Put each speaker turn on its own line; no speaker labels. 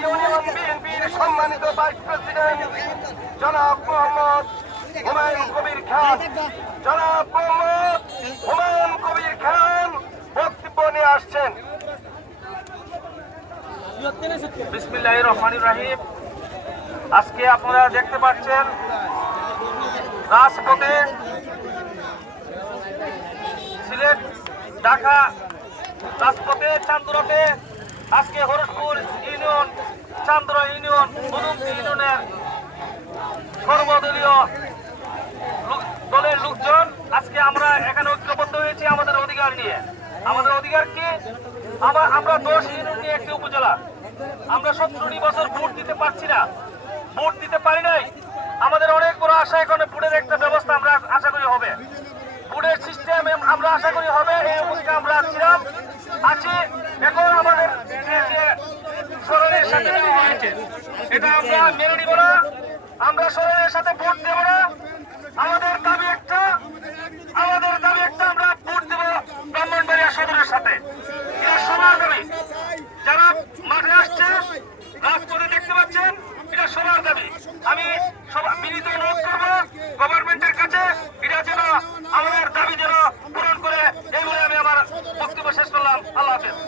Union সম্মানিত vice president জনাব মোহাম্মদ কবির খান জনাব মোহাম্মদ কবির খান বক্তব্য নিয়ে আসছেন
বিসমিল্লাহ রহমান রাহিম আজকে আপনারা দেখতে পাচ্ছেন রাজপথে সিলেট ঢাকা রাজপথে চান্দুরাতে আজকে হরসপুর ইউনিয়ন, চান্দ্র ইউনিয়ন, মধুমতি ইউনিয়নের সর্বদলীয় দলের লোকজন আজকে আমরা এখানে ঐক্যবদ্ধ হয়েছি আমাদের অধিকার নিয়ে। আমাদের অধিকার কি? আমরা আমরা দশ ইউনিট নিয়ে একটি উপজেলা। আমরা সত্তরটি বছর ভোট দিতে পারছি না। ভোট দিতে পারি নাই। আমাদের অনেক বড় আশা এখানে ভোটের একটা ব্যবস্থা আমরা আশা করি হবে। ভোটের সিস্টেম আমরা আশা করি হবে। এই অবস্থায় আমরা ছিলাম আছি। এখন সাথে নেওয়া হয়েছে এটা আমরা মেনে নিব না। আমরা সরকারের সাথে ভোট দেব না। আমাদের দাবি একটা, আমাদের দাবি একটা আমরা ভোট দেব ব্রাহ্মণবাড়িয়া সদরের সাথে। এটা সবার দাবি। যারা মাঠে আসছে, রাজপথে দেখতে পাচ্ছেন, এটা সবার দাবি। আমি মিলিত অনুরোধ করব গভর্নমেন্টের কাছে এটা যেন আমাদের দাবি যেন পূরণ করে, এই বলে আমি আমার বক্তব্য শেষ করলাম। আল্লাহ হাফেজ।